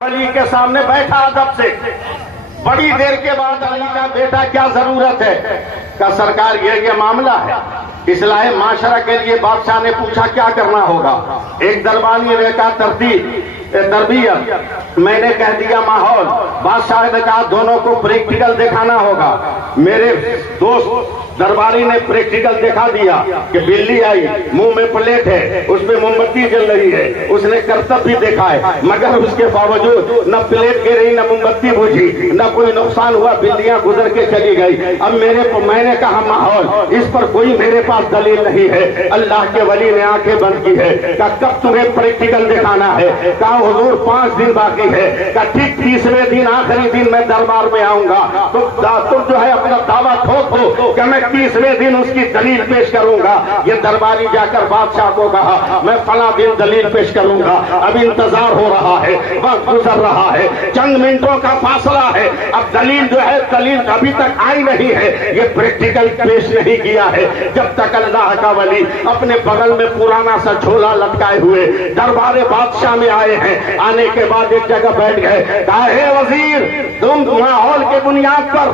अली के सामने बैठा अदब से। बड़ी देर के बाद अली का बेटा क्या जरूरत है का सरकार ये मामला है, इस्लाह माशरा के लिए बादशाह ने पूछा क्या करना होगा। एक दरबानी ने कहा तरबियत, मैंने कह दिया माहौल। बादशाह ने कहा दोनों को प्रैक्टिकल दिखाना होगा। मेरे दोस्त दरबारी ने प्रैक्टिकल दिखा दिया कि बिल्ली आई, मुंह में प्लेट है, उसमें मोमबत्ती जल रही है, उसने करतब भी देखा है, मगर उसके बावजूद न प्लेट गिरी न मोमबत्ती बुझी, न कोई नुकसान हुआ, बिल्लियां गुजर के चली गई। अब मैंने कहा माहौल, इस पर कोई मेरे पास दलील नहीं है। अल्लाह के वली ने आंखें बंद की है। कब तुम्हें प्रैक्टिकल दिखाना है? कहा हुजूर 5 दिन बाकी है। ठीक 30वें दिन आखिरी दिन मैं दरबार में आऊंगा। तुम जो है अपना दावा ठोक दो कि मैं 30वें दिन उसकी दलील पेश करूंगा। ये दरबारी जाकर बादशाह को कहा मैं फला दिन दलील पेश करूंगा। अब इंतजार हो रहा है, वक्त गुजर रहा है, चंद मिनटों का फासला है। अब दलील जो है दलील अभी तक आई नहीं है, ये प्रैक्टिकल पेश नहीं किया है। जब तक अल्लाह का वली अपने बगल में पुराना सा झोला लटकाए हुए दरबार बादशाह में आए हैं। आने के बाद एक जगह बैठ गए। कहा हे वजीर, तुम माहौल के बुनियाद पर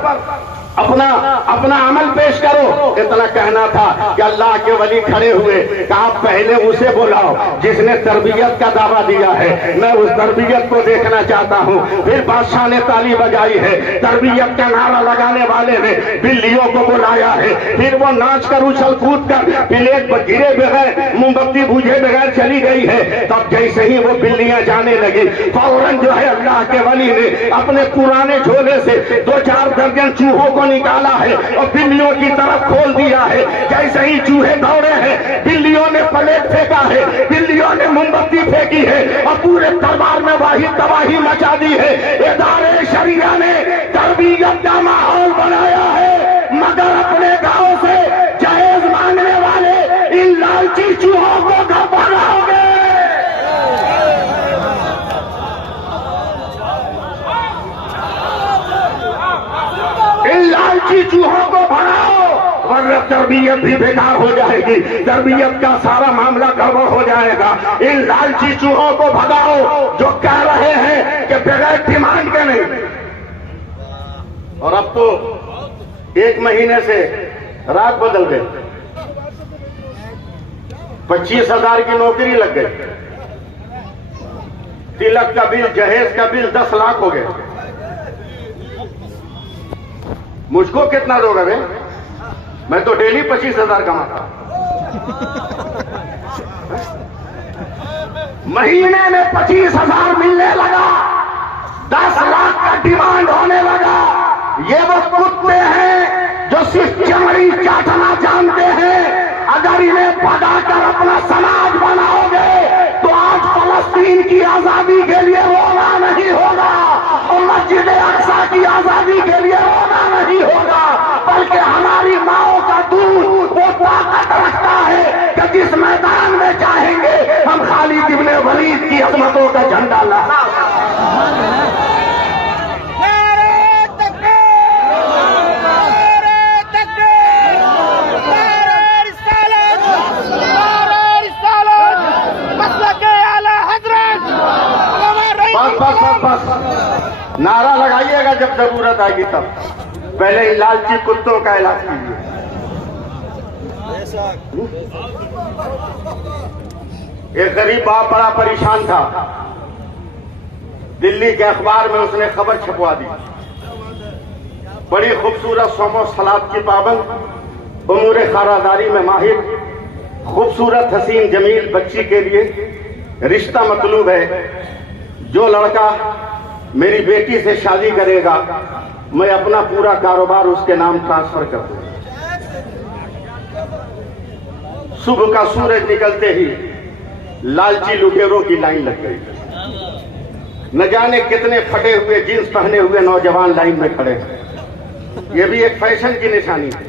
अपना अमल पेश करो। इतना कहना था कि अल्लाह के वली खड़े हुए। कहा पहले उसे बुलाओ जिसने तरबियत का दावा दिया है, मैं उस तरबियत को देखना चाहता हूँ। फिर बादशाह ने ताली बजाई है, तरबियत का नारा लगाने वाले ने बिल्लियों को बुलाया है। फिर वो नाच कर उछल कूद कर प्लेट गिरे बगैर मोमबत्ती बुझे बगैर चली गई है। तब जैसे ही वो बिल्लियां जाने लगी, फौरन जो है अल्लाह के वली ने अपने पुराने झोले से 2-4 दर्जन चूहों को निकाला है और बिल्लियों की तरफ खोल दिया है। जैसे ही चूहे दौड़े हैं, बिल्लियों ने प्लेट फेंका है, बिल्लियों ने मोमबत्ती फेंकी है और पूरे दरबार में वाही तबाही मचा दी है। इदारे शरिया ने तरबियत का माहौल बनाया है, मगर अपने गांव से जहेज मांगने वाले इन लालची चूहों को घर भगाओगे। लालची चूहों को भगाओ, वरना तरबियत भी बेकार हो जाएगी, तरबियत का सारा मामला गड़बड़ हो जाएगा। इन लालची चूहों को भगाओ जो कह रहे हैं कि बगैर डिमांड के नहीं। और अब तो 1 महीने से रात बदल गई, 25,000 की नौकरी लग गई, तिलक का बिल, जहेज का बिल 10 लाख हो गए। मुझको कितना दोगे बे? मैं तो डेली 25,000 कमाता। महीने में 25,000 मिलने लगा, 10 लाख का डिमांड होने लगा। ये वो कुत्ते हैं जो सिर्फ चमड़ी चाटना जानते हैं। अगर इन्हें भगाकर अपना समाज बनाओगे तो आज फलस्तीन की आजादी के लिए रोना नहीं होगा और मस्जिद अक्सा की आजादी के लिए रोना नहीं होगा, बल्कि हमारी माओ का दूध वो ताकत रखता है कि जिस मैदान में चाहेंगे हम खालिद इब्ने वलीद की अजमतों का झंडा लहरा। बस नारा लगाइएगा जब जरूरत आएगी तब। पहले इन लालची कुत्तों का इलाज कीजिए। एक गरीब बाप बड़ा परेशान था, दिल्ली के अखबार में उसने खबर छपवा दी। बड़ी खूबसूरत सोमो सलात की पाबंद, उमूर खारादारी में माहिर, खूबसूरत हसीन जमील बच्ची के लिए रिश्ता मतलूब है। जो लड़का मेरी बेटी से शादी करेगा मैं अपना पूरा कारोबार उसके नाम ट्रांसफर कर दूंगा। सुबह का सूरज निकलते ही लालची लुटेरों की लाइन लग गई। न जाने कितने फटे हुए जींस पहने हुए नौजवान लाइन में खड़े हैं। यह भी एक फैशन की निशानी है।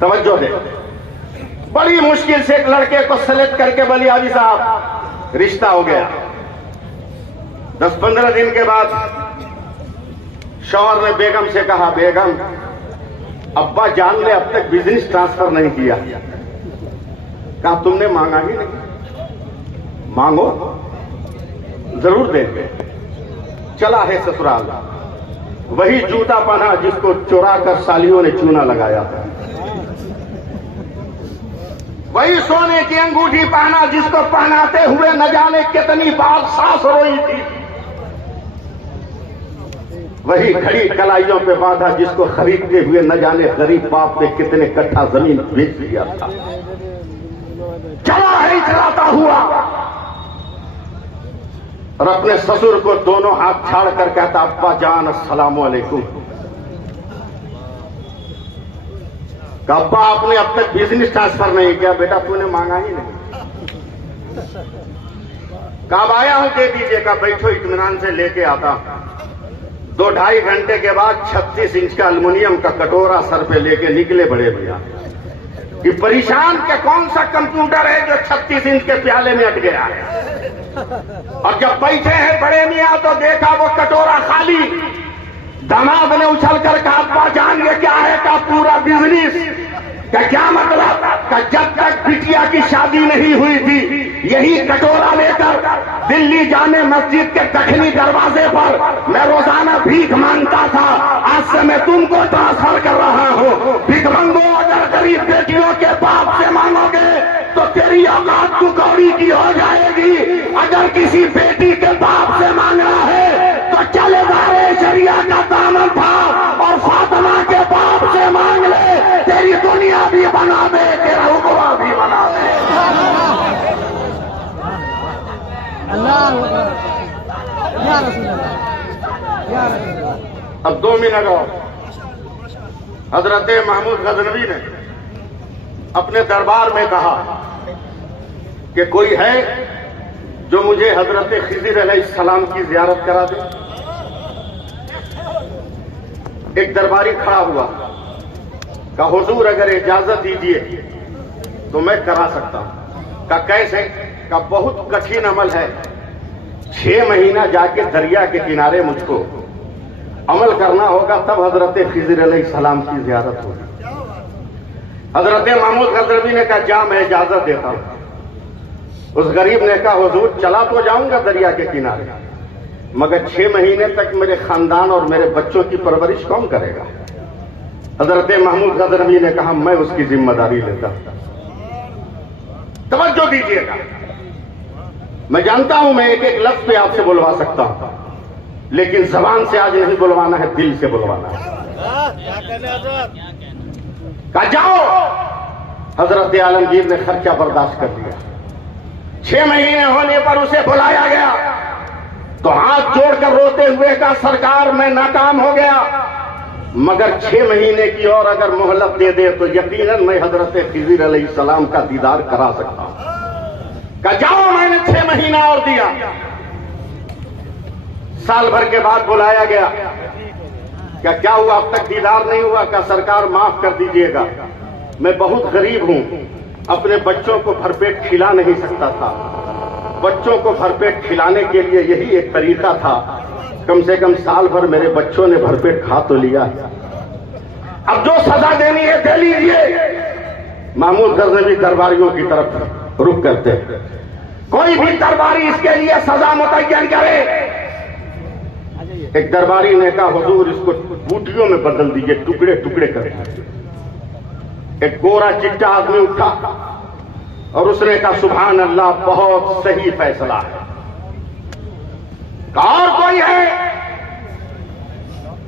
तवज्जो दे। बड़ी मुश्किल से एक लड़के को सेलेक्ट करके बोली आदि साहब रिश्ता हो गया। 10-15 दिन के बाद शौहर ने बेगम से कहा बेगम अब्बा जान ने अब तक बिजनेस ट्रांसफर नहीं किया। कहा तुमने मांगा ही नहीं, मांगो। जरूर देंगे। चला है ससुराल, वही जूता पहना जिसको चुरा कर सालियों ने चूना लगाया था, वही सोने की अंगूठी पहना जिसको पहनाते हुए न जाने कितनी बार सास रोई थी, वही घड़ी कलाइयों पे बांधा जिसको खरीदते हुए न जाने गरीब बाप ने कितने कट्ठा जमीन बेच दिया था। चला है इचलाता हुआ और अपने ससुर को दोनों हाथ छाड़ कर कहता, अब्बा जान अस्सलाम वालेकुम। अब्बा आपने अब तक बिजनेस ट्रांसफर नहीं किया, बेटा तूने मांगा ही नहीं। कब आया हूं दे दीजिए, का बैठो इत्मीनान से लेके आता। 2-2.5 घंटे के बाद 36 इंच का एल्युमिनियम का कटोरा सर पे लेके निकले बड़े भैया कि परेशान के कौन सा कंप्यूटर है जो 36 इंच के प्याले में अट गया है। और जब बैठे हैं बड़े मियां तो देखा वो कटोरा खाली। दामाद ने उछल कर कहा, अब्बा जान ये क्या है? का पूरा बिजनेस का क्या मतलब? का जब तक बिटिया की शादी नहीं हुई थी यही कटोरा लेकर दिल्ली जाने मस्जिद के दक्षिणी दरवाजे पर मैं रोजाना भीख मांगता था। आज से मैं तुमको ट्रांसफर कर रहा हूं। भिखमंगो, अगर गरीब बेटियों के बाप से मांगोगे तो तेरी औकात तू कौड़ी की हो जाएगी। अगर किसी बेटी के बाप से मांगना है तो चले दारे शरिया का दामन था और फातिमा के बाप से मांग ले, तेरी दुनिया भी बना दे, तेरा हुक्मा भी बना दे। अब 2 मिनट और। हजरत महमूद गजनवी ने अपने दरबार में कहा कि कोई है जो मुझे हजरत खिज़िर अलैहिस्सलाम की जियारत करा दे। एक दरबारी खड़ा हुआ, कहा हुजूर अगर इजाजत दीजिए तो मैं करा सकता हूं। कहा कैसे? कहा बहुत कठिन अमल है, 6 महीना जाके दरिया के किनारे मुझको अमल करना होगा, तब हजरत खिज़िर अलैहिस्सलाम की जियारत होगी। हजरत महमूद गजनवी ने कहा जा मैं इजाजत देता हूं। उस गरीब ने कहा हुजूर चला तो जाऊंगा दरिया के किनारे, मगर 6 महीने तक मेरे खानदान और मेरे बच्चों की परवरिश कौन करेगा? हजरत महमूद गजनवी ने कहा मैं उसकी जिम्मेदारी लेता हूं। तवज्जो दीजिएगा, मैं जानता हूं मैं एक एक लफ्ज पे आपसे बुलवा सकता हूं, लेकिन जबान से आज नहीं बुलवाना है, दिल से बुलवाना है। कहा जाओ। हजरत आलमगीर ने खर्चा बर्दाश्त कर लिया। 6 महीने होने पर उसे बुलाया गया तो हाथ जोड़कर रोते हुए कहा सरकार मैं नाकाम हो गया, मगर 6 महीने की और अगर मोहलत दे दे तो यकीनन मैं हजरत खिज़िर अलैहिस्सलाम का दीदार करा सकता हूं। कहा जाओ। मैंने 6 महीना और दिया। साल भर के बाद बुलाया गया। क्या हुआ? अब तक दीदार नहीं हुआ? का सरकार माफ कर दीजिएगा, मैं बहुत गरीब हूं, अपने बच्चों को भरपेट खिला नहीं सकता था। बच्चों को भरपेट खिलाने के लिए यही एक तरीका था, कम से कम साल भर मेरे बच्चों ने भरपेट खा तो लिया। अब जो सजा देनी है दे लीजिए। महमूद गजनवी दरबारियों की तरफ रुख करते, कोई भी दरबारी इसके लिए सजा मुतय्यन करे। एक दरबारी ने कहा हुजूर इसको बूटियों में बदल दीजिए, टुकड़े टुकड़े कर दीजिए। एक गोरा चिट्टा आदमी उठा और उसने कहा सुभान अल्लाह, बहुत सही फैसला है। और कोई है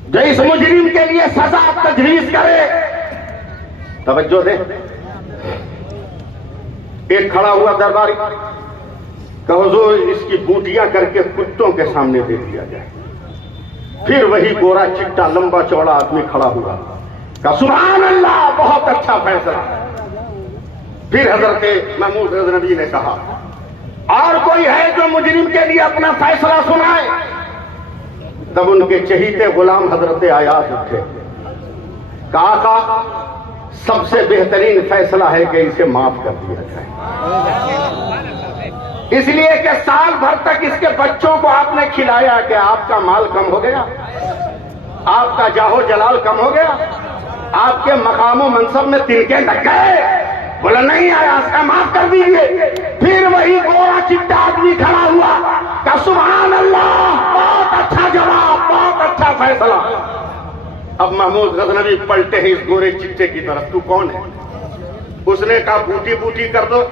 जो इस मुजरिम के लिए सजा तजवीज करे? तवज्जो दे। एक खड़ा हुआ दरबारी, कहा हुजूर इसकी बूटियां करके कुत्तों के सामने दे दिया जाए। फिर वही गोरा चिट्टा लंबा चौड़ा आदमी खड़ा हुआ, कहा सुभान अल्लाह, बहुत अच्छा फैसला। फिर हजरत महमूद गजनवी ने कहा और कोई है जो मुजरिम के लिए अपना फैसला सुनाए? तब उनके चहीते गुलाम हजरत आयाज उठे, कहा सबसे बेहतरीन फैसला है कि इसे माफ कर दिया जाए, इसलिए कि साल भर तक इसके बच्चों को आपने खिलाया कि आपका माल कम हो गया, आपका जाहो जलाल कम हो गया, आपके मकामो मनसब में तिनके लग गए। बोला नहीं आया, इसका माफ कर दीजिए। फिर वही गोरा चिट्टा आदमी खड़ा हुआ, का सुभान फैसला। अब महमूद गजनवी पलटे ही इस गोरे चिट्टे की तरफ, तू कौन है? उसने कहा बूटी बूटी कर दो,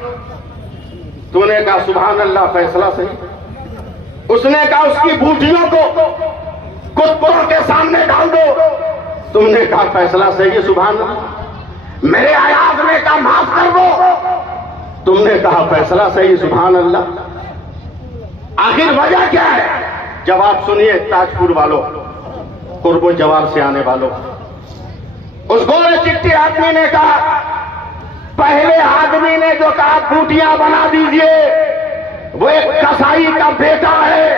तूने कहा सुभान अल्लाह फैसला सही। उसने कहा उसकी बूटियों को कुत्तों के सामने डाल दो, तुमने कहा फैसला सही है सुभान अल्लाह। मेरे अयाज ने कहा माफ कर दो, तुमने कहा फैसला सही सुभान अल्लाह। आखिर वजह क्या है? जवाब सुनिए ताजपुर वालों, कुर्बो जवाब से आने वालों। उस गोरे चिट्टे आदमी ने कहा, पहले आदमी ने जो कहा बूटियां बना दीजिए, वो एक कसाई का बेटा है,